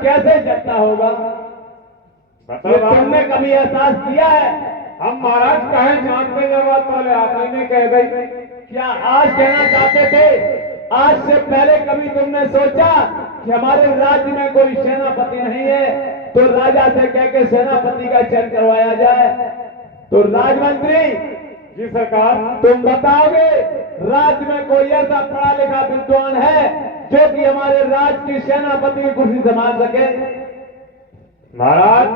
कैसे चलता होगा? ये तुमने कभी एहसास किया है? हम महाराज कहे जानते जब बात वाले आप मैंने कह गई। क्या आज कहना चाहते थे? आज से पहले कभी तुमने सोचा कि हमारे राज्य में कोई सेनापति नहीं है तो राजा से कह के सेनापति का चयन करवाया जाए? तो राजमंत्री जी सरकार, तुम बताओगे राज्य में कोई ऐसा पढ़ा लिखा विद्वान है जो कि हमारे राज्य की सेनापति की कुर्सी संभाल सके? महाराज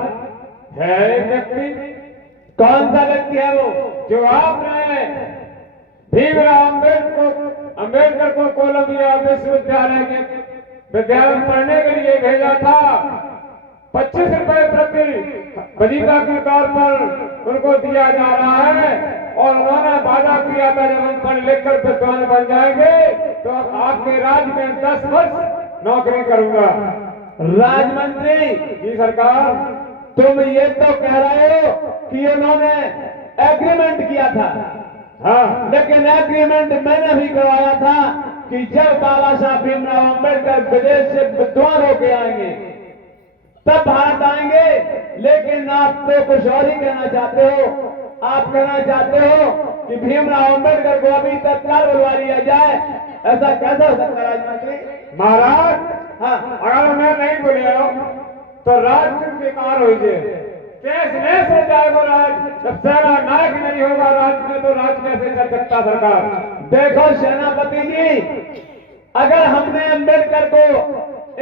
है एक व्यक्ति। कौन सा व्यक्ति है वो? जो आपने भीमराव अम्बेडकर को कोलंबिया विश्वविद्यालय के विद्यालय में पढ़ने के लिए भेजा था। 25 रुपए प्रति वजीफा के तौर पर उनको दिया जा रहा है और उन्होंने वादा किया था जब हम पढ़ लिख कर विद्वान बन जाएंगे तो आपके राज्य में 10 वर्ष नौकरी करूंगा। राजमंत्री जी सरकार, तुम ये तो कह रहे हो कि उन्होंने एग्रीमेंट किया था। हाँ, लेकिन एग्रीमेंट मैंने भी करवाया था कि जब बाबा साहब भीमराव अम्बेडकर विदेश से विद्वान होके आएंगे तब भारत आएंगे। लेकिन आप तो कुछ और ही कहना चाहते हो। आप कहना चाहते हो कि भीमराव अम्बेडकर को अभी तत्काल बुलवा लिया जाए। ऐसा कैसा हो सकता है राजमंत्री? महाराज, हाँ, अगर मैं नहीं बोलिया तो राज्य बेकार हो जाए। कैसे से जाएगा राज? जब सेना नायक नहीं होगा राज्य में तो राज्य कैसे चल सकता सरकार? देखो सेनापति जी, अगर हमने अम्बेडकर को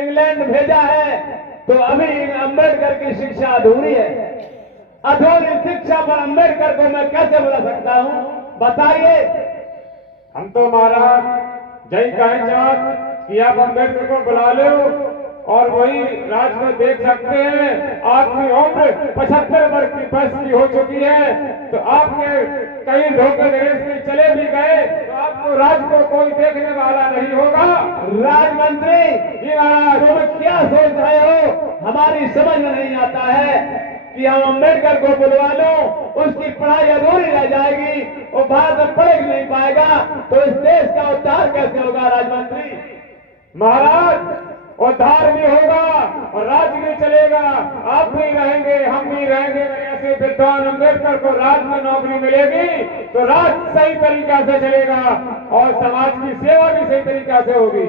इंग्लैंड भेजा है तो अभी अम्बेडकर की शिक्षा अधूरी है। अधूरी शिक्षा पर अम्बेडकर को मैं कैसे बुला सकता हूँ? बताइए। हम तो महाराज जय कहें चाहत कि आप अम्बेडकर को बुला लो और वही राज में देख सकते हैं। आपकी उम्र 75 वर्ष की बस की हो चुकी है तो आपके कई धोखे देश में चले भी गए तो आपको राज को कोई देखने वाला नहीं होगा। राजमंत्री जी महाराज, तुम क्या सोच रहे हो? हमारी समझ में नहीं आता है कि हम अम्बेडकर को बुलवा लो, उसकी पढ़ाई अधूरी रह जाएगी, वो भारत में पढ़ ही नहीं पाएगा तो इस देश का उद्धार कैसे होगा? राजमंत्री महाराज, उद्धार भी होगा और राज्य भी चलेगा। आप भी रहेंगे, हम भी रहेंगे। ऐसे विद्वान अम्बेडकर को राज्य में नौकरी मिलेगी तो राज्य सही तरीका से चलेगा और समाज की सेवा भी सही तरीका से होगी।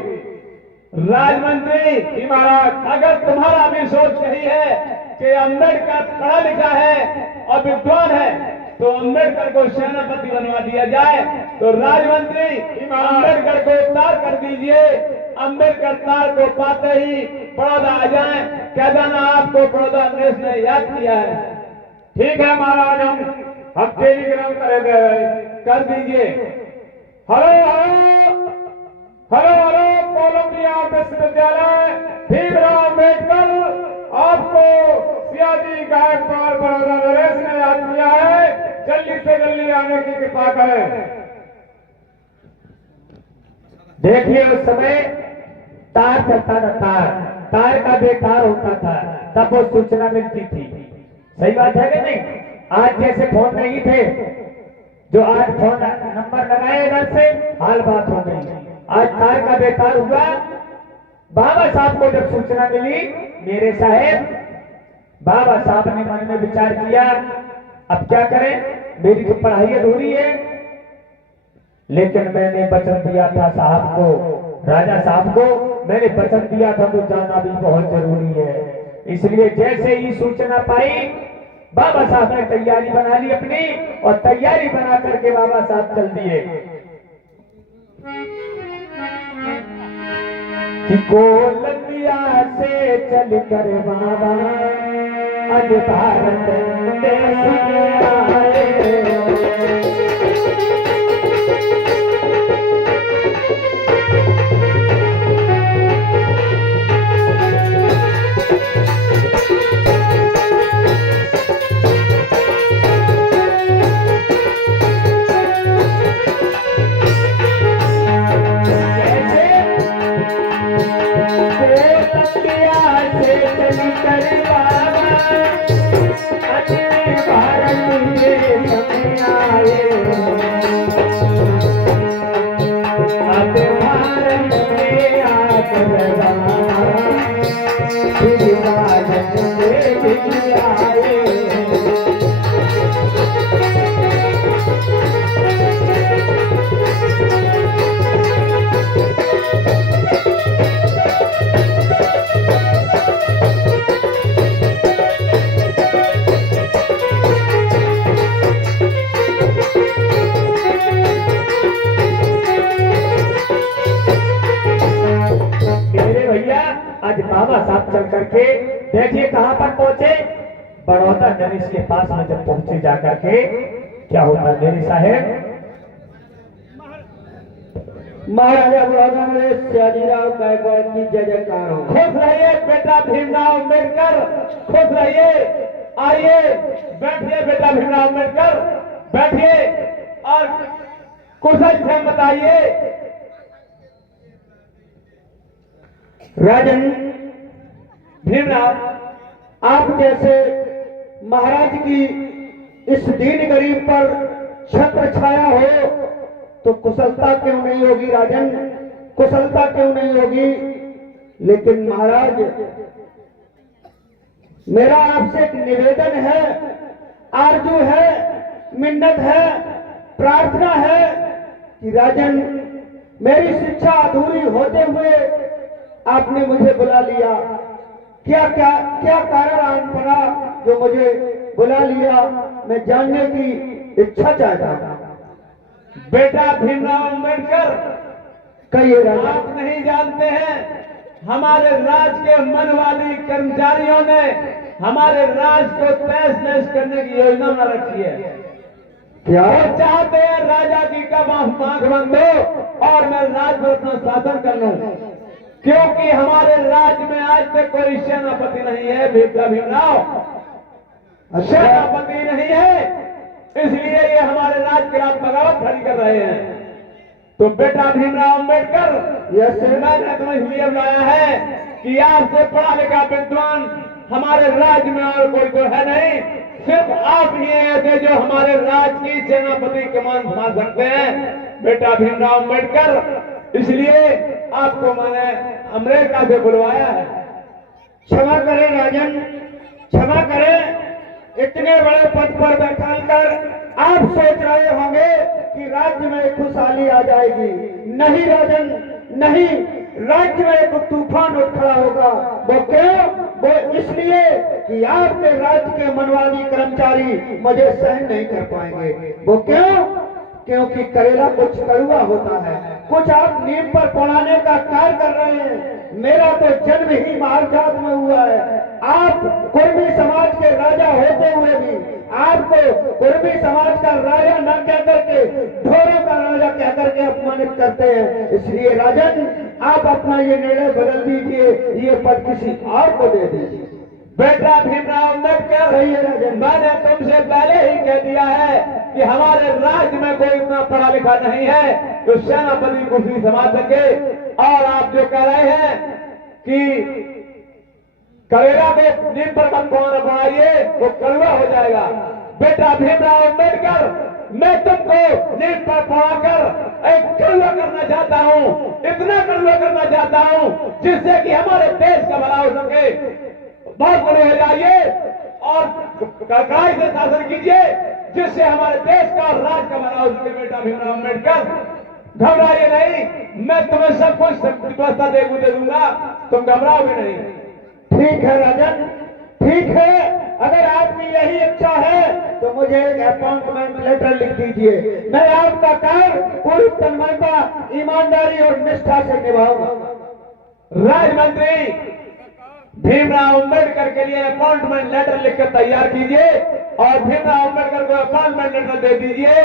राजमंत्री जी महाराज, अगर तुम्हारा भी सोच सही है कि अम्बेडकर पढ़ा लिखा है और विद्वान है तो अम्बेडकर को सेनापति बनवा दिया जाए। तो राजमंत्री अम्बेडकर को तार कर दीजिए। अम्बेडकर तार को पाते ही बड़ौदा आ जाए। कह देना आपको बड़ौदा देश ने याद किया है। ठीक है महाराज, हम टेलीग्राम कर दीजिए। Hello hello hello hello, Columbia विश्वविद्यालय भीमराव अम्बेडकर आपको सियाजी गायकवाड़ बड़ौदा नरेश ने याद किया है। जल्दी से जल्दी आने की कृपा करें। देखिए उस समय तार चलता था, तार का बेतार होता था तब वो सूचना मिलती थी। सही बात है कि नहीं? आज जैसे फोन नहीं थे, जो आज फोन नंबर लगाए इधर से हाल बात हो गई। आज तार का बेतार हुआ। बाबा साहब को जब सूचना मिली, मेरे साहेब, बाबा साहब ने मन में विचार किया अब क्या करें, मेरी तो पढ़ाई अधूरी है। लेकिन मैंने वचन दिया था साहब को, राजा साहब को मैंने वचन दिया था तो जाना भी बहुत जरूरी है। इसलिए जैसे ही सूचना पाई बाबा साहब ने तैयारी बना ली अपनी और तैयारी बना करके बाबा साहब चल दिए कि कोलंबिया से चल कर बाबा आज भारत देश में आए। भारत में आकर आज बाबा साहब चल करके देखिए कहां पर पहुंचे, बड़ौदा नरेश के पास में जब पहुंचे जाकर के क्या होता मेरी साहेब, महाराजा बड़ौदा नरेश सयाजीराव गायकवाड़ की जय जयकार हो। खुश रहिए बेटा भीमराव अम्बेडकर, खुश रहिए। आइए बैठिए बेटा भीमराव अम्बेडकर, बैठिए और कुशल से बताइए। राजन भीमराव, आप जैसे महाराज की इस दीन गरीब पर छत्र छाया हो तो कुशलता क्यों नहीं होगी राजन, कुशलता क्यों नहीं होगी। लेकिन महाराज मेरा आपसे एक निवेदन है, आरजू है, मिन्नत है, प्रार्थना है कि राजन मेरी शिक्षा अधूरी होते हुए आपने मुझे बुला लिया, क्या क्या क्या कारण आन पड़ा जो मुझे बुला लिया, मैं जानने की इच्छा चाहता हूं। बेटा भीमराव अम्बेडकर, कहिए राजा। आप नहीं जानते हैं हमारे राज के मनवादी कर्मचारियों ने हमारे राज को तहस नहस करने की योजना बना रखी है। क्या वो चाहते हैं राजा की कब आंख बंद हो और मैं राज पर अपना शासन कर लूं, क्योंकि हमारे राज्य में आज तक कोई सेनापति नहीं है। बेटा भीमराव सेनापति नहीं है, इसलिए ये हमारे राज्य के खिलाफ बगावत खड़ी कर रहे हैं। तो बेटा भीमराव अम्बेडकर, मैंने तुम्हें इसलिए बुलाया है कि आपसे पढ़ा लिखा विद्वान हमारे राज्य में और कोई तो है नहीं, सिर्फ आप ही ऐसे जो हमारे राज्य की सेनापति कमान संभाल सकते हैं। बेटा भीमराव अम्बेडकर, इसलिए आपको मैंने अमेरिका से बुलवाया है। क्षमा करें राजन, क्षमा करें। इतने बड़े पद पर बैठाकर आप सोच रहे होंगे कि राज्य में खुशहाली आ जाएगी। नहीं राजन, नहीं, राज्य में एक तूफान उठ खड़ा होगा। वो क्यों? वो इसलिए कि आपके राज्य के मनवादी कर्मचारी मुझे सहन नहीं कर पाएंगे। वो क्यों? क्योंकि करेला कुछ कड़वा होता है, कुछ आप नींव पर पड़ाने का कार्य कर रहे हैं। मेरा तो जन्म ही महाजात में हुआ है। आप कुर्मी समाज के राजा होते हुए भी आपको कुर्मी समाज का राजा न कह करके ढोरों का राजा कह करके अपमानित करते हैं। इसलिए राजन, आप अपना ये निर्णय बदल दीजिए, ये पद किसी और को दे दीजिए। बेटा भीमराव अम्बेडकर, मैंने तुमसे पहले ही कह दिया है कि हमारे राज्य में कोई इतना पढ़ा लिखा नहीं है जो सेनापति कुर्सी संभाल सके। और आप जो कह रहे हैं कि करेला में नींव पर मत बनाइए, वो कड़वा हो जाएगा। बेटा भीमराव अम्बेडकर, मैं तुमको नींव पर पढ़ाकर एक कड़वा करना चाहता हूँ, इतना कड़वा करना चाहता हूँ जिससे कि हमारे देश का भला हो सके। बहुत बड़े हो जाइए और कड़ाई से शासन कीजिए जिससे हमारे देश का और राज्य का भला हो सके। बेटा भीमराव अम्बेडकर, घबराइए नहीं, मैं तुम्हें सब कुछ व्यवस्था दे दूंगा, तुम घबराओगे नहीं। ठीक है राजन, ठीक है। अगर आपकी यही इच्छा है तो मुझे एक अपॉइंटमेंट लेटर लिख दीजिए। मैं आपका कार्य पूरी तन्मयता, ईमानदारी और निष्ठा से निभाऊंगा। राज्य मंत्री भीमराव अम्बेडकर के लिए अपॉइंटमेंट लेटर लिखकर तैयार कीजिए और भीमराव अम्बेडकर को अपॉइंटमेंट लेटर दे दीजिए।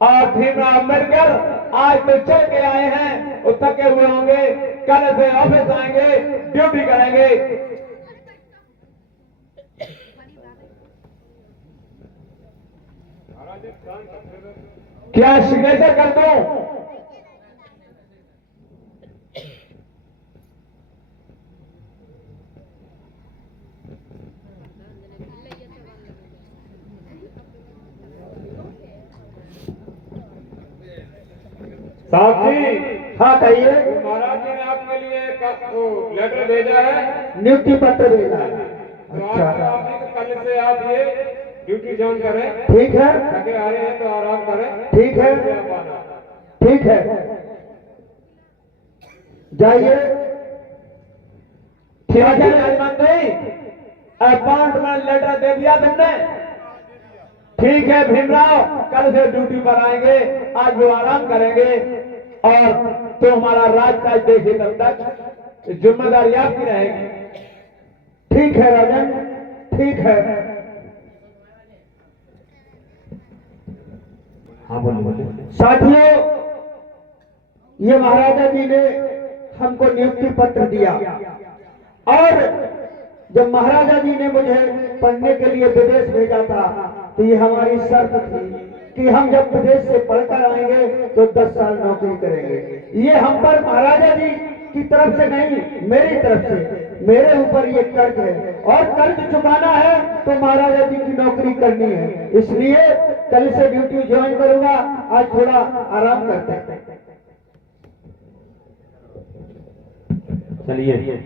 और भीमराव अम्बेडकर आज तो चल के आए हैं, वो थके हुए होंगे, कल से ऑफिस आएंगे, ड्यूटी करेंगे। क्या सिग्नेचर कर दूं? साहब जी, हाँ कहिए। महाराज जी ने आपके लिए लेटर भेजा है, नियुक्ति पत्र भेजा है। तो अच्छा, आप कल से आप ये ड्यूटी ज्वाइन करें। ठीक है, थके आ रहे हैं तो आराम करें। ठीक है, फिर आप आना। ठीक है, जाइए। ठीक है राजमंत्री, अपॉइंटमेंट लेटर दे दिया तुमने? ठीक है भीमराव, कल से ड्यूटी पर आएंगे, आज वो आराम करेंगे और तो हमारा राजकाज देखिए तब तक। जिम्मेदारी आपकी रहेगी। ठीक है राजन, ठीक है। हाँ बोलिए। साथियों, ये महाराजा जी ने हमको नियुक्ति पत्र दिया और जब महाराजा जी ने मुझे पढ़ने के लिए विदेश भेजा था तो ये हमारी शर्त थी कि हम जब विदेश से पढ़कर आएंगे तो 10 साल नौकरी करेंगे। ये हम पर महाराजा जी की तरफ से नहीं, मेरी तरफ से, मेरे ऊपर ये कर्ज है और कर्ज चुकाना है तो महाराजा जी की नौकरी करनी है। इसलिए कल से ड्यूटी ज्वाइन करूंगा, आज थोड़ा आराम करते हैं। चलिए।